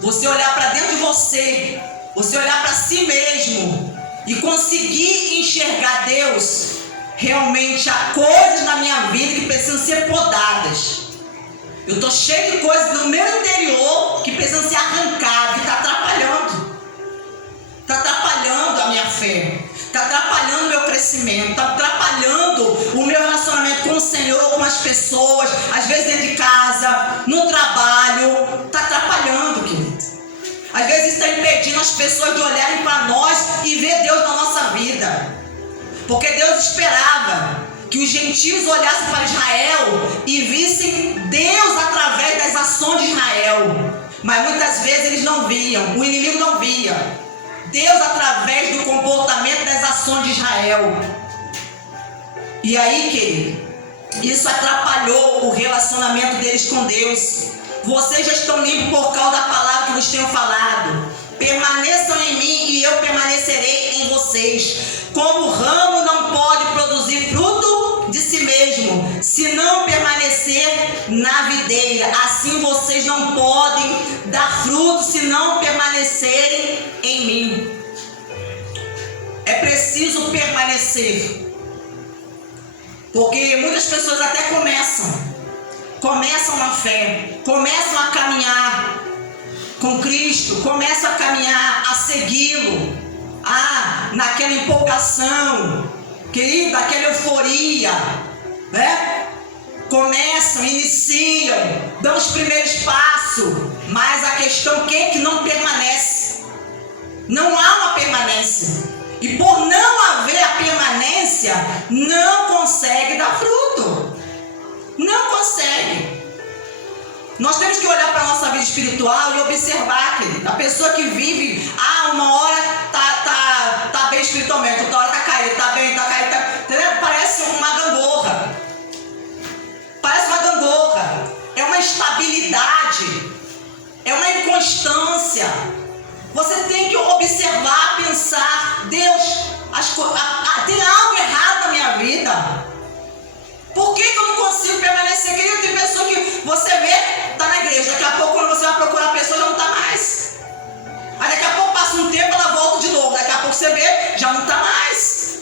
você olhar para dentro de você, você olhar para si mesmo e conseguir enxergar Deus, realmente há coisas na minha vida que precisam ser podadas. Eu estou cheio de coisas no meu interior que precisam ser arrancadas, que está atrapalhando. Está atrapalhando a minha fé, está atrapalhando o meu crescimento, está atrapalhando o meu relacionamento com o Senhor, com as pessoas, às vezes dentro de casa, no trabalho, está atrapalhando, querido. Às vezes está impedindo as pessoas de olharem para nós e ver Deus na nossa vida. Porque Deus esperava que os gentios olhassem para Israel e vissem Deus através das ações de Israel. Mas muitas vezes eles não viam, o inimigo não via Deus através do comportamento das ações de Israel. E aí, querido, isso atrapalhou o relacionamento deles com Deus. Vocês já estão limpos por causa da palavra que vos tenho falado. Permaneçam em mim e eu permanecerei em vocês. Como o ramo não pode produzir fruto de si mesmo, se não permanecer na videira, assim vocês não podem dar fruto se não permanecerem em mim. É preciso permanecer, porque muitas pessoas até começam na fé, começam a caminhar com Cristo, começam a caminhar, a segui-lo, naquela empolgação, querido, aquela euforia, né? Começam, iniciam, dão os primeiros passos, mas a questão é que não permanece. Não há uma permanência. E por não haver a permanência, não consegue dar fruto. Não consegue. Nós temos que olhar para a nossa vida espiritual e observar, querido. A pessoa que vive, uma hora tá bem espiritualmente, outra hora tá caído, tá bem, tá caído, entendeu? Parece uma gangorra. Parece uma gangorra. É uma instabilidade. É uma inconstância. Você tem que observar, pensar, Deus, tem algo errado na minha vida. Por que eu não consigo permanecer? Querido, tem pessoa que você vê, está na igreja, daqui a pouco quando você vai procurar a pessoa, já não está mais. Aí daqui a pouco passa um tempo, ela volta de novo, daqui a pouco você vê, já não está mais.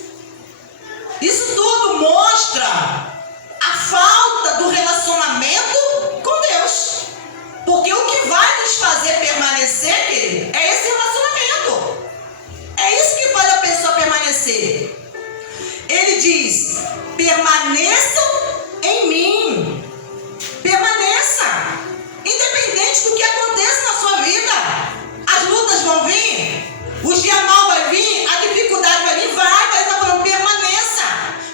Isso tudo mostra a falta do relacionamento com Deus. Porque o que vai nos fazer permanecer, querido, é esse relacionamento. É isso que faz a pessoa permanecer. Ele diz: permaneçam em mim. Permaneça. Independente do que aconteça na sua vida. As lutas vão vir, os dias mal vai vir, a dificuldade vai vir, mas ele está falando: permaneça.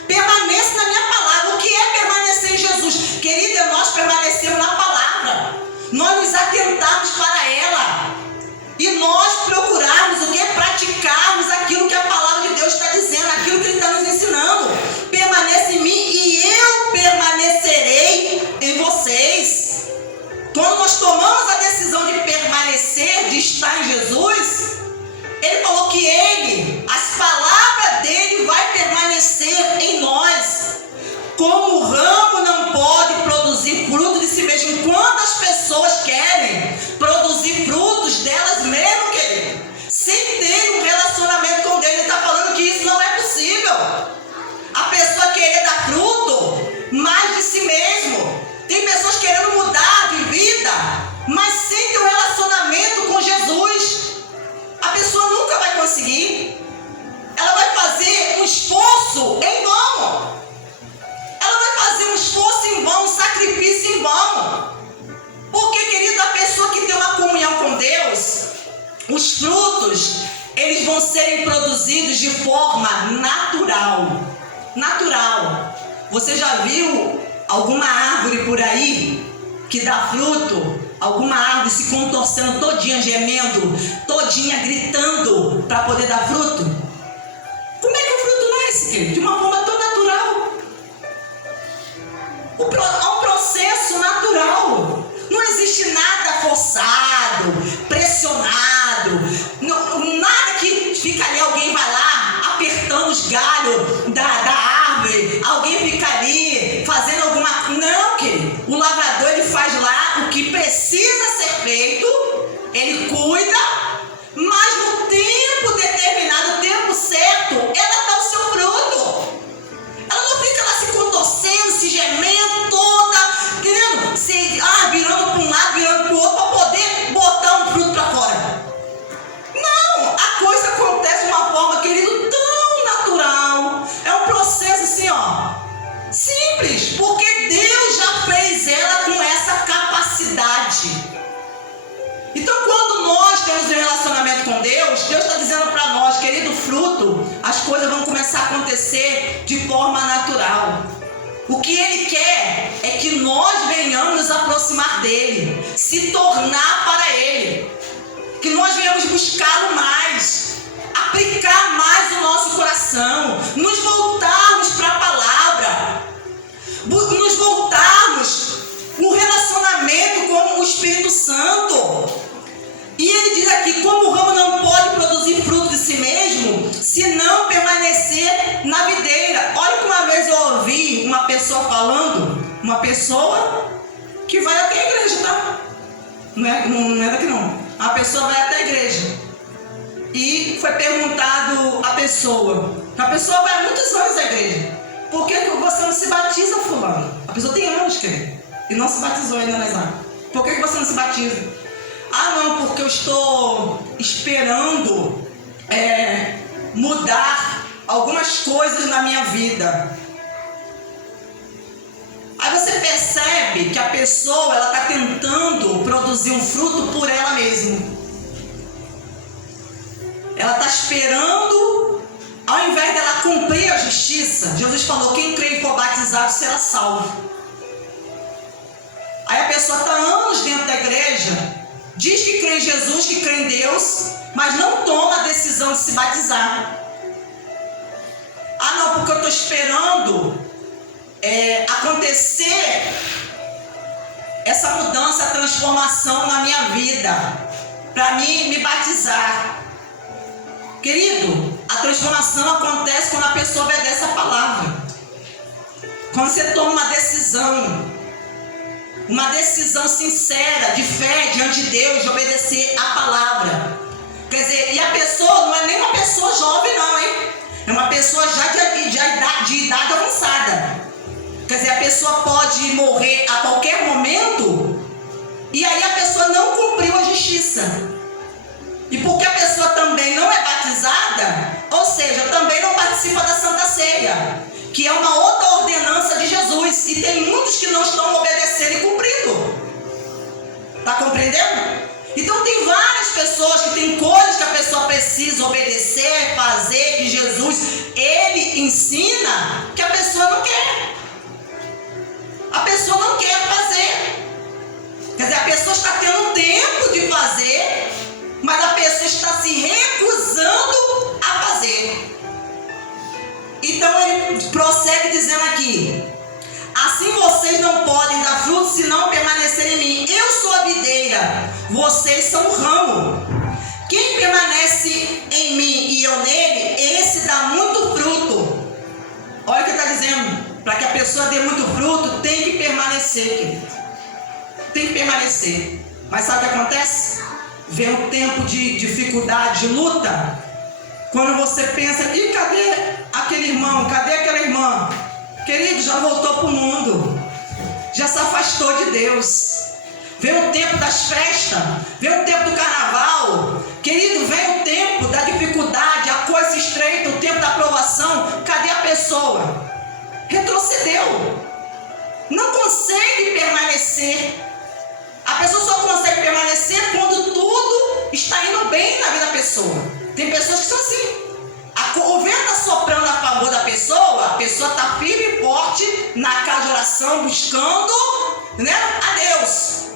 Permaneça na minha palavra. O que é permanecer em Jesus? Querida, nós permanecemos na palavra. Nós nos atentamos para ela. E nós procurarmos o que? Praticarmos aquilo que a palavra de Deus está dizendo, aquilo que Ele está nos ensinando. Permaneça em mim e eu permanecerei em vocês. Quando nós tomamos a decisão de permanecer, de estar em Jesus, Ele falou que as palavras dele vai permanecer em nós. Como o ramo não pode produzir fruto de si mesmo, enquanto as pessoas querem produzir frutos delas mesmas, querido, sem ter um relacionamento com Deus. Ele está falando que isso não é possível. A pessoa querer dar fruto mais de si mesmo. Tem pessoas querendo mudar de vida, mas sem ter um relacionamento com Jesus. A pessoa nunca vai conseguir. Ela vai fazer um esforço em vão. Ela vai fazer um esforço em vão, um sacrifício em vão. Porque, querido, a pessoa que tem uma comunhão com Deus, os frutos, eles vão serem produzidos de forma natural. Natural. Você já viu alguma árvore por aí que dá fruto? Alguma árvore se contorcendo todinha, gemendo, todinha gritando para poder dar fruto? Como é que o fruto nasce, querido? De uma forma tão natural. Há um processo natural. Não existe nada forçado, pressionado, nada que fica ali, alguém vai lá apertando os galhos da árvore, alguém fica ali fazendo alguma... Não, querido. O lavrador, ele faz lá o que precisa ser feito, ele Então, quando nós temos um relacionamento com Deus, Deus está dizendo para nós, querido fruto, as coisas vão começar a acontecer de forma natural. O que Ele quer é que nós venhamos nos aproximar dEle, se tornar para Ele, que nós venhamos buscá-lo mais, aplicar mais o nosso coração, nos voltarmos para a palavra, nos voltarmos no relacionamento com o Espírito Santo. E ele diz aqui, como o ramo não pode produzir fruto de si mesmo, se não permanecer na videira. Olha que uma vez eu ouvi uma pessoa falando, uma pessoa que vai até a igreja, tá? Não é daqui não. A pessoa vai até a igreja. E foi perguntado a pessoa vai há muitos anos à igreja, por que você não se batiza, fulano? A pessoa tem anos, querido, e não se batizou ainda nas águas. Por que você não se batiza? Ah, não, porque eu estou esperando mudar algumas coisas na minha vida. Aí você percebe que a pessoa está tentando produzir um fruto por ela mesma. Ela está esperando, ao invés dela cumprir a justiça. Jesus falou, quem crê e for batizado será salvo. Aí a pessoa está anos dentro da igreja, diz que crê em Jesus, que crê em Deus, mas não toma a decisão de se batizar. Ah, não, porque eu estou esperando acontecer essa mudança, a transformação na minha vida, para mim me batizar. Querido, a transformação acontece quando a pessoa obedece a palavra. Quando você toma uma decisão sincera, de fé diante de Deus, de obedecer a palavra. Quer dizer, e a pessoa não é nem uma pessoa jovem não, hein? É uma pessoa já de idade avançada. Quer dizer, a pessoa pode morrer a qualquer momento, e aí a pessoa não cumpriu a justiça. E porque a pessoa também não é batizada, ou seja, também não participa da Santa Ceia, que é uma outra ordenança de Jesus, e tem muitos que não estão obedecendo e cumprindo. Está compreendendo? Então tem várias pessoas que tem coisas que a pessoa precisa obedecer, fazer, que Jesus, Ele ensina, que a pessoa não quer. A pessoa não quer fazer. Quer dizer, a pessoa está tendo tempo de fazer, mas a pessoa está se recusando a fazer. Então ele prossegue dizendo aqui, assim vocês não podem dar fruto se não permanecerem em mim. Eu sou a videira, vocês são o ramo. Quem permanece em mim e eu nele, esse dá muito fruto. Olha o que está dizendo. Para que a pessoa dê muito fruto, tem que permanecer, querido. Tem que permanecer. Mas sabe o que acontece? Vem um tempo de dificuldade, de luta. Quando você pensa, e cadê aquele irmão? Cadê aquela irmã? Querido, já voltou para o mundo. Já se afastou de Deus. Vem o tempo das festas. Vem o tempo do carnaval. Querido, vem o tempo da dificuldade. A coisa se estreita, o tempo da aprovação. Cadê a pessoa? Retrocedeu. Não consegue permanecer. A pessoa só consegue permanecer quando tudo está indo bem na vida da pessoa. Tem pessoas que são assim. O vento está soprando a favor da pessoa, a pessoa está firme e forte na casa de oração, buscando, a Deus.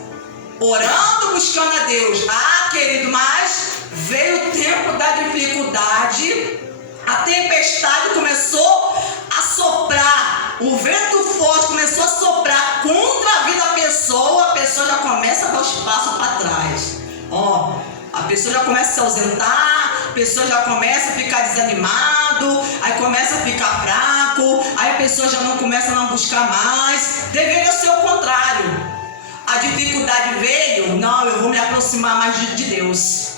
Orando, buscando a Deus. Ah, querido, mas veio o tempo da dificuldade, a tempestade começou a soprar, o vento forte começou a soprar contra a vida da pessoa, a pessoa já começa a dar os passos para trás. A pessoa já começa a se ausentar, a pessoa já começa a ficar desanimado, aí começa a ficar fraco, aí a pessoa já não começa a não buscar mais. Deveria ser o contrário. A dificuldade veio, não, eu vou me aproximar mais de Deus.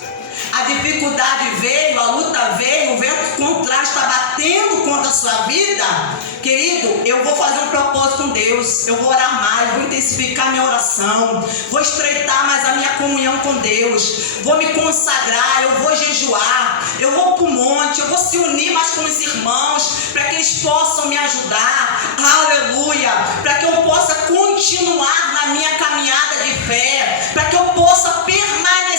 A dificuldade veio, a luta veio, o vento contrário está batendo contra a sua vida. Querido, eu vou fazer um propósito com Deus, eu vou orar mais, vou intensificar minha oração, vou estreitar mais a minha comunhão com Deus, vou me consagrar, eu vou jejuar, eu vou para o monte, eu vou se unir mais com os irmãos, para que eles possam me ajudar, aleluia, para que eu possa continuar na minha caminhada de fé, para que eu possa permanecer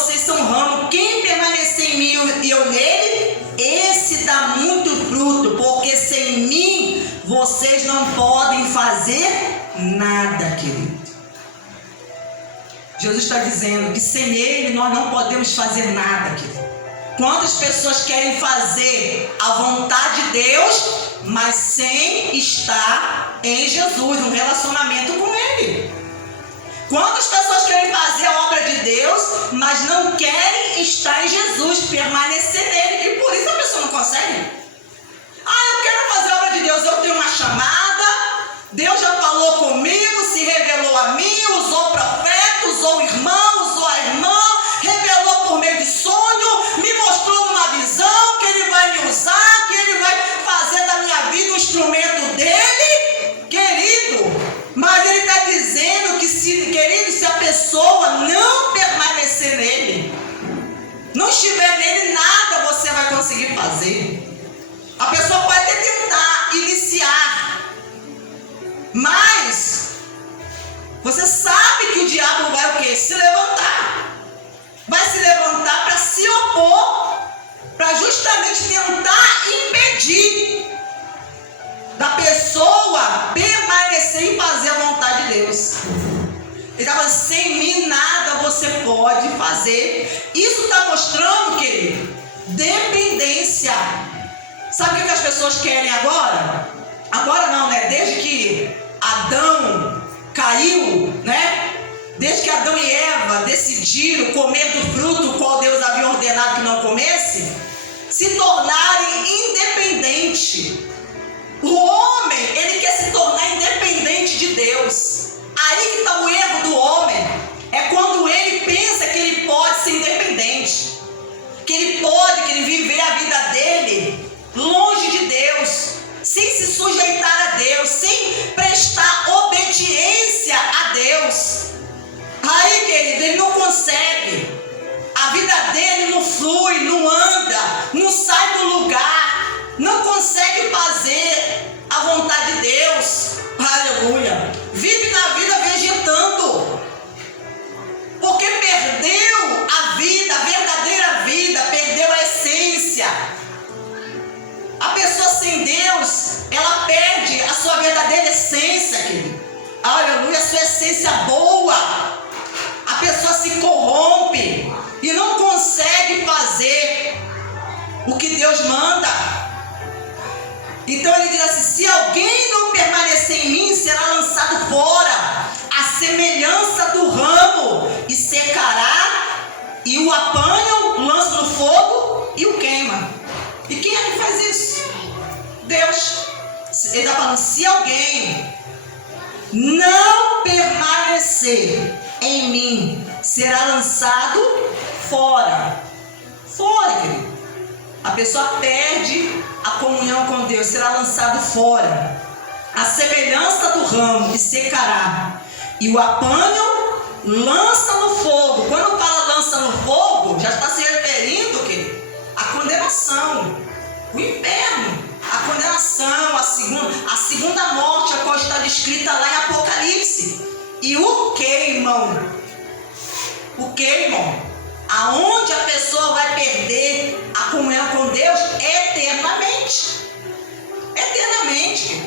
vocês são ramo. Quem permanecer em mim e eu nele, esse dá muito fruto, porque sem mim vocês não podem fazer nada, querido. Jesus está dizendo que sem ele nós não podemos fazer nada, querido. Quantas pessoas querem fazer a vontade de Deus, mas sem estar em Jesus, um relacionamento com ele? Quantas pessoas querem fazer a obra de Deus, mas não querem estar em Jesus, permanecer nele, e por isso a pessoa não consegue? Eu quero fazer a obra de Deus, eu tenho uma chamada, Deus já falou comigo, se revelou a mim, usou profeta, usou irmão, usou a irmã, revelou por meio de sonho, me mostrou numa visão que ele vai me usar, que ele vai fazer da minha vida um instrumento dele, querido. Mas ele está dizendo que, se a pessoa não permanecer nele, não estiver nele, nada você vai conseguir fazer. A pessoa pode até tentar iniciar, mas você sabe que o diabo vai o quê? Se levantar. Vai se levantar para se opor, para justamente tentar impedir da pessoa permanecer e fazer a vontade de Deus. Ele estava dizendo, sem mim nada você pode fazer. Isso está mostrando, querido, dependência. Sabe o que as pessoas querem agora? Agora não, né? Desde que Adão caiu, né? Desde que Adão e Eva decidiram comer do fruto qual Deus havia ordenado que não comesse, se tornarem independentes. O homem, ele quer se tornar independente de Deus. Aí que está o erro do homem. É quando ele pensa que ele pode ser independente, que ele pode, que ele viver a vida dele longe de Deus, sem se sujeitar a Deus, sem prestar obediência a Deus. Aí, querido, ele não consegue. A vida dele não flui, não anda, não sai do lugar, não consegue fazer a vontade de Deus. Aleluia. Vive na vida vegetando, porque perdeu a vida, a verdadeira vida, perdeu a essência. A pessoa sem Deus, ela perde a sua verdadeira essência, querido. Aleluia, a sua essência boa. A pessoa se corrompe e não consegue fazer o que Deus manda. Então ele diz assim, se alguém não permanecer em mim, será lançado fora, a semelhança do ramo, e secará, e o apanham, lançam no fogo e o queima. E quem é que faz isso? Deus. Ele está falando, se alguém não permanecer em mim, será lançado fora. Fora, querido. A pessoa perde a comunhão com Deus, será lançado fora. A semelhança do ramo, e secará. E o apanham, lança no fogo. Quando fala lança no fogo, já está se referindo, querido, à condenação, o inferno, a condenação, a segunda morte, a qual está descrita lá em Apocalipse. E o queimam. O queimam. Aonde a pessoa vai perder a comunhão com Deus eternamente. Eternamente.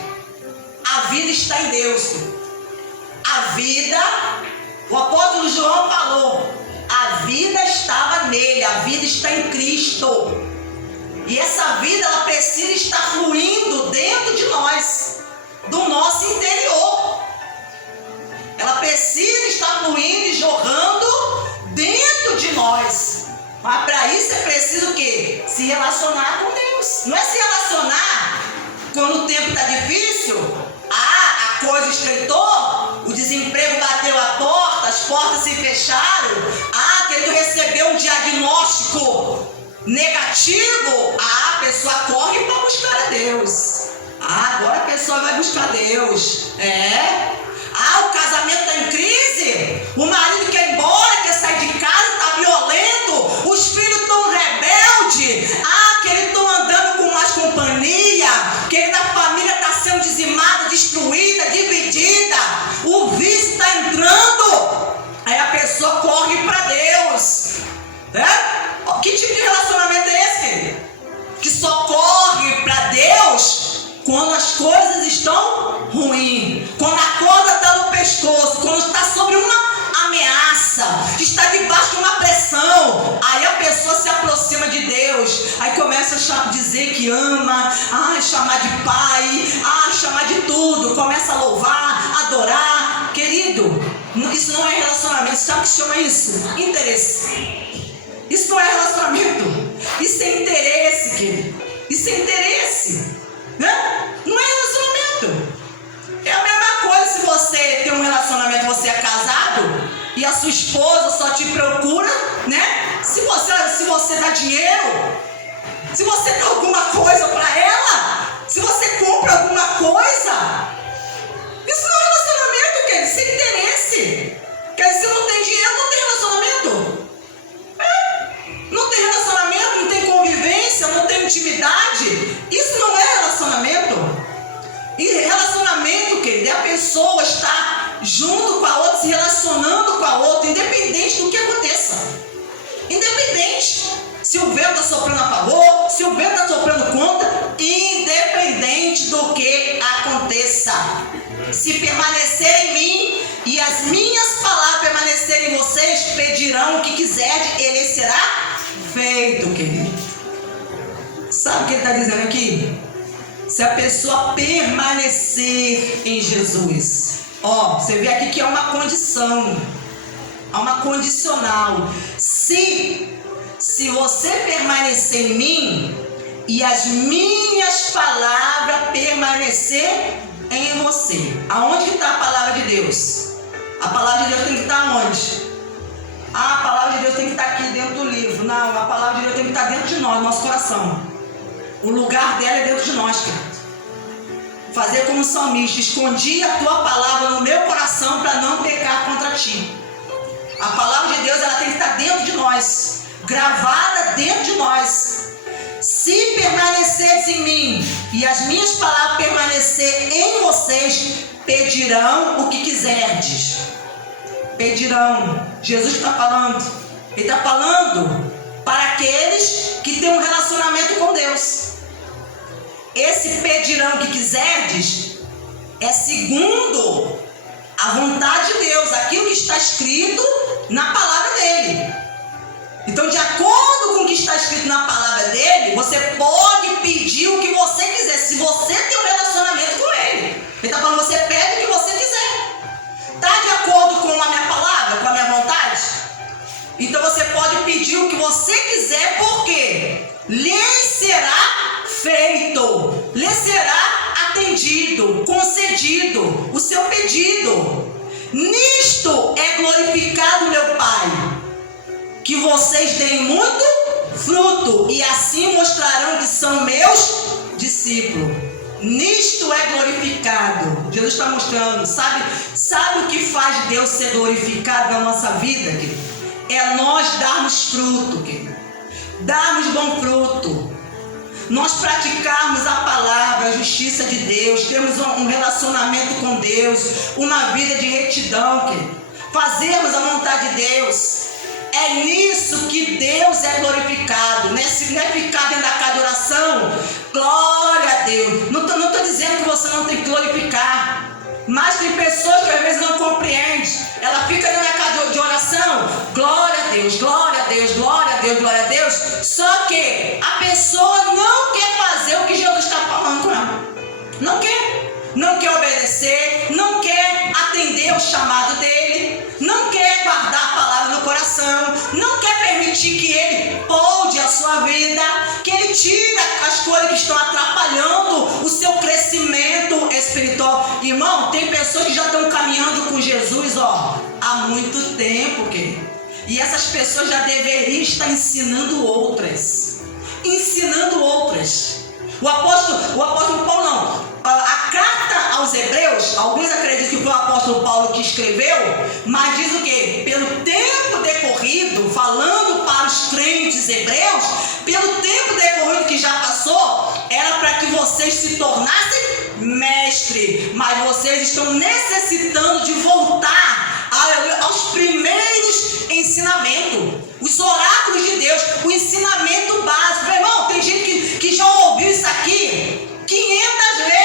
A vida está em Deus. A vida, o apóstolo João falou, a vida estava nele, a vida está em Cristo. E essa vida, ela precisa estar fluindo dentro de nós, do nosso interior. Ela precisa estar fluindo e jorrando dentro de nós. Mas para isso é preciso o quê? Se relacionar com Deus. Não é se relacionar quando o tempo está difícil. A coisa estreitou, o desemprego bateu a porta, as portas se fecharam. Querido, recebeu um diagnóstico negativo. A pessoa corre para buscar a Deus. Agora a pessoa vai buscar Deus. O casamento está em crise, o marido quer ir embora, quer sair de casa, está violento, os filhos estão rebeldes, que eles estão andando com mais companhia, que a família está sendo dizimada, destruída, dividida, o vício está entrando. Aí a pessoa corre para Deus. Quando as coisas estão ruins, quando a corda está no pescoço, quando está sobre uma ameaça, está debaixo de uma pressão, aí a pessoa se aproxima de Deus, aí começa a dizer que ama, chamar de pai, chamar de tudo, começa a louvar, adorar. Querido, isso não é relacionamento. Sabe o que chama isso? Interesse. Isso não é relacionamento, isso é interesse, querido. Isso é interesse, né? Não é relacionamento. É a mesma coisa se você tem um relacionamento, você é casado e a sua esposa só te procura, né? Se você dá dinheiro, se você dá alguma coisa para ela, se você compra alguma coisa, isso não é relacionamento, querido. Isso é interesse. Quer dizer, se não tem dinheiro, não tem relacionamento. Não tem relacionamento, não tem convivência, não tem intimidade. Isso não é relacionamento. E relacionamento, querido, é a pessoa estar junto com a outra, se relacionando com a outra, independente do que aconteça. Independente se o vento está soprando a favor, se o vento está soprando contra, independente do que aconteça. Se permanecer em mim e as minhas palavras permanecerem em vocês, pedirão o que quiserem, ele será feito, querido. Sabe o que ele está dizendo aqui? Se a pessoa permanecer em Jesus, você vê aqui que é uma condição, é uma condicional. Se você permanecer em mim e as minhas palavras permanecer em você. Aonde que está a palavra de Deus? A palavra de Deus tem que estar onde? A palavra de Deus tem que estar aqui dentro do livro. Não, a palavra de Deus tem que estar dentro de nós, no nosso coração. O lugar dela é dentro de nós, querido. Fazer como o salmista: escondi a tua palavra no meu coração para não pecar contra ti. A palavra de Deus, ela tem que estar dentro de nós, gravada dentro de nós. Se permaneceres em mim e as minhas palavras permanecer em vocês, pedirão o que quiserdes. Pedirão. Jesus está falando. Ele está falando para aqueles que têm um relacionamento com Deus. Esse pedirão o que quiserdes é segundo a vontade de Deus, aquilo que está escrito na palavra dele. Então, de acordo com o que está escrito na palavra dele, você pode pedir o que você quiser, se você tem um relacionamento com ele. Ele está falando: você pede o que você quiser. Está de acordo com a minha palavra, com a minha vontade? Então você pode pedir o que você quiser, porque lhe será feito, lhe será atendido, concedido o seu pedido. Nisto é glorificado meu Pai, que vocês deem muito fruto, e assim mostrarão que são meus discípulos. Nisto é glorificado. Jesus está mostrando. Sabe o que faz Deus ser glorificado na nossa vida, querido? É nós darmos fruto, querido. Darmos bom fruto. Nós praticarmos a palavra, a justiça de Deus, termos um relacionamento com Deus, uma vida de retidão, querido. Fazermos a vontade de Deus. É nisso que Deus é glorificado. Não é ficar dentro da casa de oração. Glória a Deus. Não estou dizendo que você não tem que glorificar. Mas tem pessoas que às vezes não compreendem. Ela fica dentro da casa de oração. Glória a Deus, glória a Deus, glória a Deus, glória a Deus. Só que a pessoa não quer fazer o que Jesus está falando com ela. Não quer. Não quer obedecer. Não quer atender o chamado dele. Não quer guardar a palavra no coração. Não quer permitir que ele molde a sua vida. Que ele tire as coisas que estão atrapalhando o seu crescimento espiritual. Irmão, tem pessoas que já estão caminhando com Jesus há muito tempo, querido. E essas pessoas já deveriam estar ensinando outras. Ensinando outras. O apóstolo Paulo não. A carta aos Hebreus, alguns acreditam que foi o apóstolo Paulo que escreveu, mas diz o quê? Pelo tempo decorrido, falando para os crentes hebreus, pelo tempo decorrido que já passou, era para que vocês se tornassem mestres, mas vocês estão necessitando de voltar aos primeiros ensinamentos, os oráculos de Deus, o ensinamento básico. Meu irmão, tem gente que já ouviu isso aqui 500 vezes.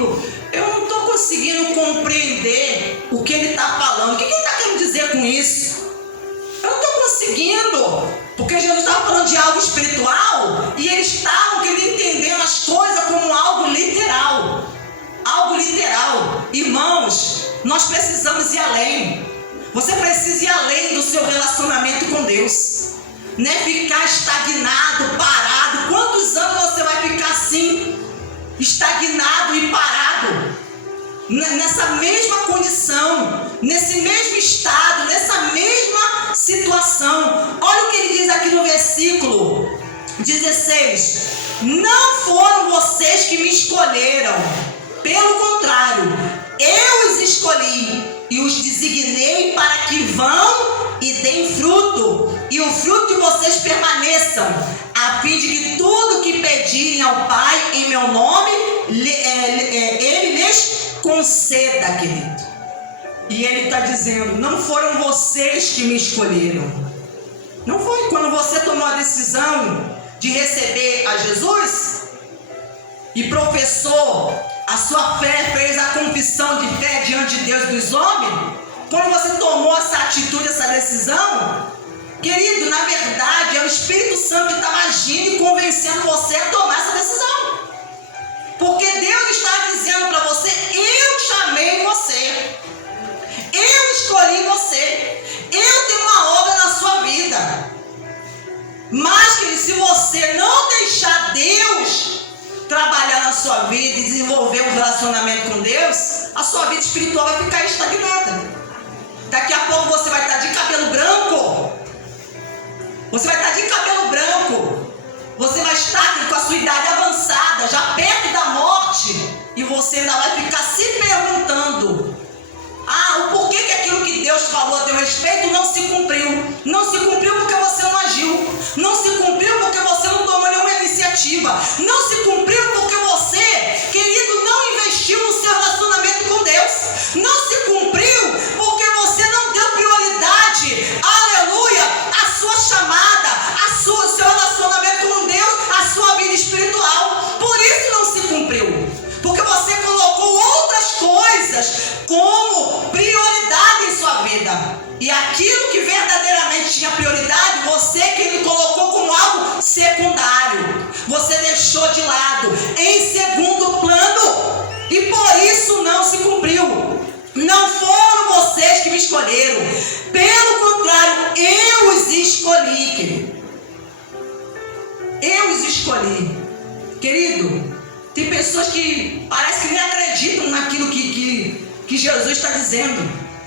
versículo, eu não estou conseguindo compreender o que ele está falando. O que ele está querendo dizer com isso? Eu não estou conseguindo, porque Jesus estava falando de algo espiritual e eles estavam querendo entender as coisas como algo literal. Algo literal. Irmãos, nós precisamos ir além. Você precisa ir além do seu relacionamento com Deus. Não é ficar estagnado, parado. Quantos anos você vai ficar assim? Estagnado e parado? Nessa mesma condição, nesse mesmo estado, nessa mesma situação. Olha o que ele diz aqui no versículo 16. Não foram vocês que me escolheram. Pelo contrário, eu os escolhi e os designei para que vão e deem fruto, e o fruto de vocês permaneçam, a fim de que tudo que pedirem ao Pai em meu nome, Ele lhes conceda, querido. E Ele está dizendo, não foram vocês que me escolheram. Não foi quando você tomou a decisão de receber a Jesus e professou a sua fé, fez a confissão de fé diante de Deus e dos homens. Quando você tomou essa atitude, essa decisão, querido, na verdade é o Espírito Santo que estava agindo e convencendo você a tomar essa decisão. Porque Deus está dizendo para você, eu chamei você, eu escolhi você, eu tenho uma obra na sua vida. Mas, querido, se você não deixar Deus trabalhar na sua vida e desenvolver um relacionamento com Deus, a sua vida espiritual vai ficar estagnada. Daqui a pouco você vai estar de cabelo branco. Você vai estar de cabelo branco. Você vai estar com a sua idade avançada, já perto da morte. E você ainda vai ficar se perguntando: o porquê que aquilo que Deus falou a teu respeito não se cumpriu? Não se cumpriu porque você não agiu. Não se cumpriu porque você não tomou nenhuma iniciativa. Não se cumpriu porque você, querido, não investiu no seu relacionamento com Deus. Não se cumpriu porque você não deu prioridade, aleluia, à sua chamada, seu relacionamento com Deus, à sua vida espiritual. Por isso não se cumpriu. Porque você colocou outras coisas como prioridade em sua vida. E aquilo que verdadeiramente tinha prioridade, você que ele colocou como algo secundário. Você deixou de lado, em segundo plano. E por isso não se cumpriu. Não foram vocês que me escolheram. Pelo contrário, eu os escolhi, querido. Eu os escolhi. Querido, tem pessoas que parece que nem acreditam naquilo que Jesus está dizendo.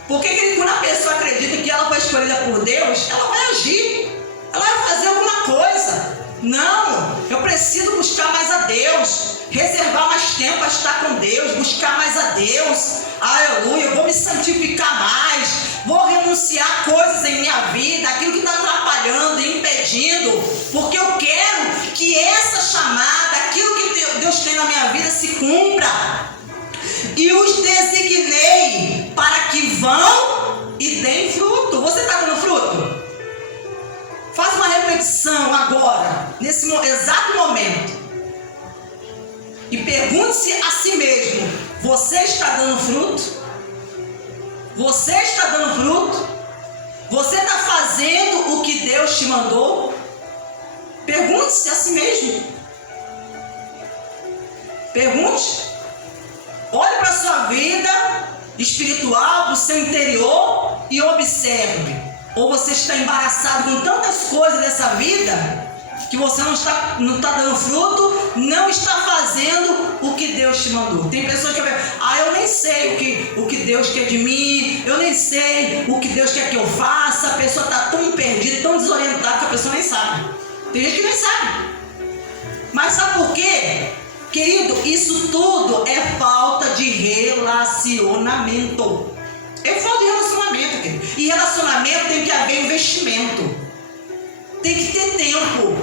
Porque quando a pessoa acredita que ela foi escolhida por Deus, ela vai agir, ela vai fazer alguma coisa. Não, eu preciso buscar mais a Deus, reservar mais tempo para estar com Deus, buscar mais a Deus, aleluia, eu vou me santificar mais, vou renunciar a coisas em minha vida, aquilo que está atrapalhando e impedindo, porque eu quero que essa chamada, aquilo que Deus tem na minha vida se cumpra. E os designei para que vão e deem fruto. Você está dando fruto? Faz uma reflexão agora, nesse exato momento, e pergunte-se a si mesmo: você está dando fruto? Você está dando fruto? Você está fazendo o que Deus te mandou? Pergunte-se a si mesmo. Pergunte. Olhe para a sua vida espiritual, para o seu interior e observe. Ou você está embaraçado com tantas coisas dessa vida que você não está dando fruto, não está fazendo o que Deus te mandou. Tem pessoas que falam: eu nem sei o que Deus quer de mim, eu nem sei o que Deus quer que eu faça. A pessoa está tão perdida, tão desorientada que a pessoa nem sabe. Tem gente que nem sabe. Mas sabe por quê? Querido, isso tudo é falta de relacionamento. É falta de relacionamento, querido. E relacionamento tem que haver investimento. Tem que ter tempo.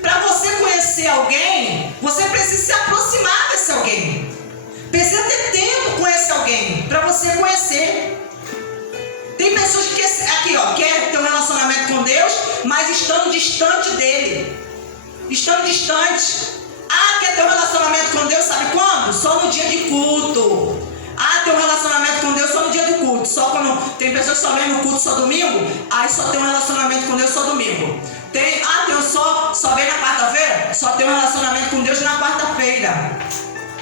Para você conhecer alguém, você precisa se aproximar desse alguém. Precisa ter tempo com esse alguém para você conhecer. Tem pessoas que querem ter um relacionamento com Deus, mas estando distante dele. Estando distante. Quer ter um relacionamento com Deus, sabe quando? Só no dia de culto. Tem pessoas que só vêm no culto só domingo, aí só tem um relacionamento com Deus só domingo. Tem só vem na quarta-feira, só tem um relacionamento com Deus na quarta-feira.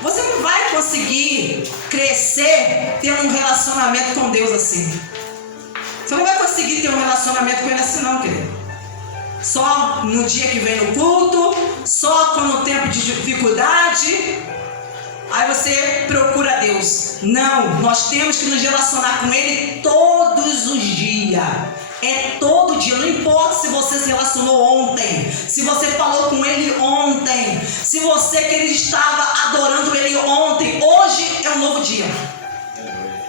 Você não vai conseguir crescer tendo um relacionamento com Deus assim. Você não vai conseguir ter um relacionamento com Ele assim não, querido. Só no dia que vem no culto, só quando tempo de dificuldade, aí você procura Deus. Não, nós temos que nos relacionar com Ele todos os dias. É todo dia, não importa se você se relacionou ontem, se você falou com Ele ontem, se você que Ele estava adorando Ele ontem, hoje é um novo dia.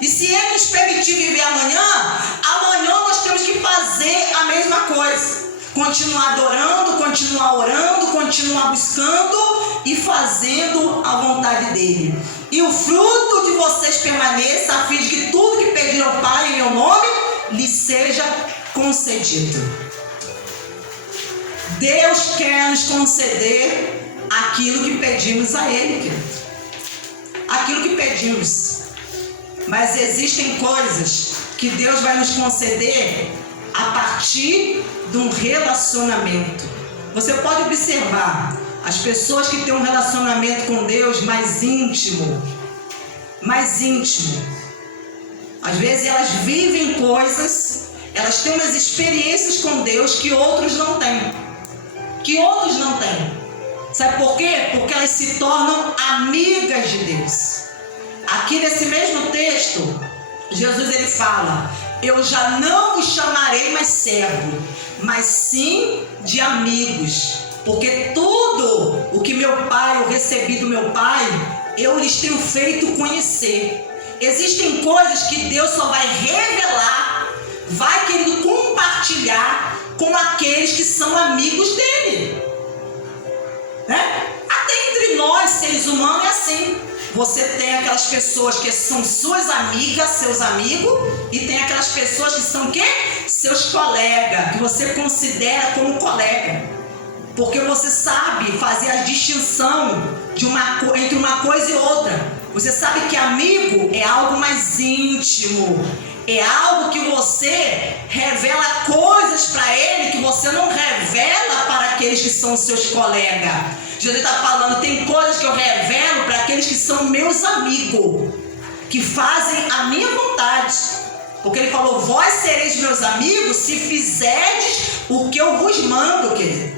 E se Ele nos permitir viver amanhã nós temos que fazer a mesma coisa. Continuar adorando, continuar orando, continuar buscando e fazendo a vontade dEle. E o fruto de vocês permaneça, a fim de que tudo que pedir ao Pai em meu nome, lhe seja concedido. Deus quer nos conceder aquilo que pedimos a Ele, querido. Aquilo que pedimos. Mas existem coisas que Deus vai nos conceder a partir de um relacionamento. Você pode observar as pessoas que têm um relacionamento com Deus mais íntimo. Às vezes elas vivem coisas, elas têm umas experiências com Deus que outros não têm. Sabe por quê? Porque elas se tornam amigas de Deus. Aqui nesse mesmo texto, Jesus ele fala: eu já não os chamarei mais servo, mas sim de amigos. Porque tudo o que eu recebi do meu Pai, eu lhes tenho feito conhecer. Existem coisas que Deus só vai revelar, vai querendo compartilhar com aqueles que são amigos dele. Né? Até entre nós, seres humanos, é assim. Você tem aquelas pessoas que são suas amigas, seus amigos, e tem aquelas pessoas que são o quê? Seus colegas, que você considera como colega. Porque você sabe fazer a distinção entre uma coisa e outra. Você sabe que amigo é algo mais íntimo. É algo que você revela coisas para ele que você não revela para aqueles que são seus colegas. Jesus está falando, tem coisas que eu revelo para aqueles que são meus amigos, que fazem a minha vontade. Porque ele falou, vós sereis meus amigos se fizerdes o que eu vos mando, querido.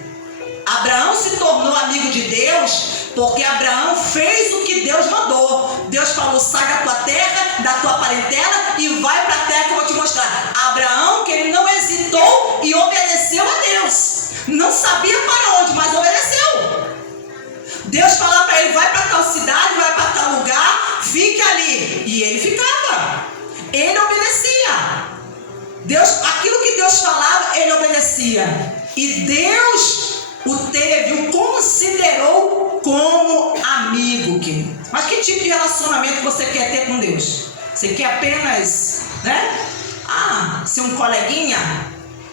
Abraão se tornou amigo de Deus porque Abraão fez o que Deus mandou. Deus falou, sai da tua terra, da tua parentela e vai para a terra que eu vou te mostrar. Abraão, que ele não hesitou e obedeceu a Deus. Não sabia para onde, mas obedeceu. Deus falava para ele, vai para tal cidade, vai para tal lugar, fique ali. E ele ficava. Ele obedecia. Aquilo que Deus falava, ele obedecia. E Deus o considerou como amigo, querido. Mas que tipo de relacionamento você quer ter com Deus? Você quer apenas, ser um coleguinha?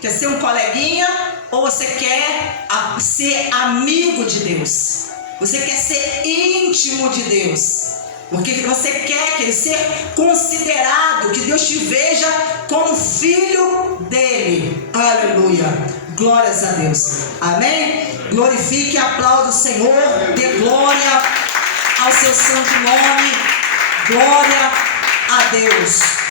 Quer ser um coleguinha? Ou você quer ser amigo de Deus? Você quer ser íntimo de Deus? Porque você quer ser considerado, que Deus te veja como filho dele. Aleluia. Glórias a Deus. Amém? Glorifique e aplaude o Senhor. Dê glória ao seu santo nome. Glória a Deus.